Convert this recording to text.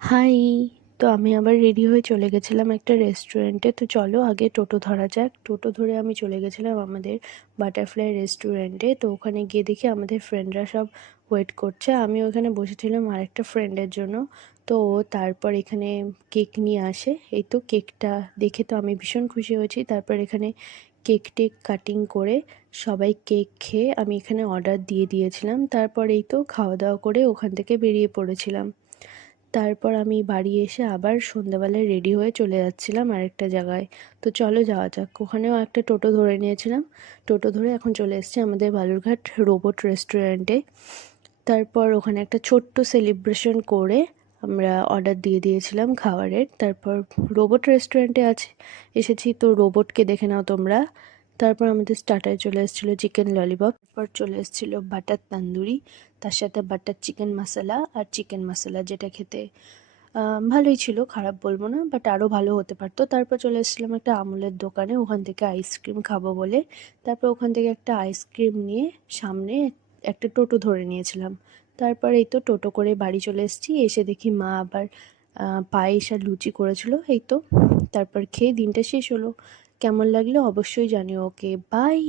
High! তো আমি আবার রেডি হয়ে চলে গেছিলাম একটা রেস্টুরেন্টে। তো চলো আগে টোটো ধরা যাক। টোটো ধরে আমি চলে গেছিলাম আমাদের বাটারফ্লাই রেস্টুরেন্টে। তো ওখানে গিয়ে দেখি আমাদের ফ্রেন্ডরা সব ওয়েট করছে। আমি ওখানে বসেছিলাম আরেকটা ফ্রেন্ডের জন্য। তো ও তারপর এখানে কেক নিয়ে আসে। এই তো কেকটা দেখে তো আমি ভীষণ খুশি হয়েছি। তারপর এখানে কেক-টেক কাটিং করে সবাই কেক খেয়ে আমি এখানে অর্ডার দিয়ে দিয়েছিলাম। তারপর এই তো খাওয়া-দাওয়া করে ওখান থেকে বেরিয়ে পড়েছিলাম। তারপর আমি বাড়ি এসে আবার সন্ধ্যাবেলায় রেডি হয়ে চলে যাচ্ছিলাম আরেকটা জায়গায়। তো চলো যাওয়া যাক। ওখানেও একটা টোটো ধরে নিয়েছিলাম। টোটো ধরে এখন চলে এসেছি আমাদের বালুরঘাট রোবট রেস্টুরেন্টে। তারপর ওখানে একটা ছোট্ট সেলিব্রেশন করে আমরা অর্ডার দিয়ে দিয়েছিলাম খাবারের। তারপর রোবট রেস্টুরেন্টে এসেছি, তো রোবটকে দেখে নাও তোমরা। তারপর আমাদের স্টার্টারে চলে এসেছিলো চিকেন ললিপপ, তারপর চলে এসেছিলো বাটার তান্দুরি, তার সাথে বাটার চিকেন মশলা আর চিকেন মশলা, যেটা খেতে ভালোই ছিল, খারাপ বলবো না, বাট আরও ভালো হতে পারতো। তারপর চলে এসেছিলাম একটা আমুলের দোকানে, ওখান থেকে আইসক্রিম খাবো বলে। তারপর ওখান থেকে একটা আইসক্রিম নিয়ে সামনে একটা টোটো ধরে নিয়েছিলাম। তারপর এই তো টোটো করে বাড়ি চলে এসেছি। এসে দেখি মা আবার পায়েস আর লুচি করেছিল, এই তো। তারপর খেয়ে দিনটা শেষ হলো। কেমন লাগলো অবশ্যই জানিও। ওকে, বাই।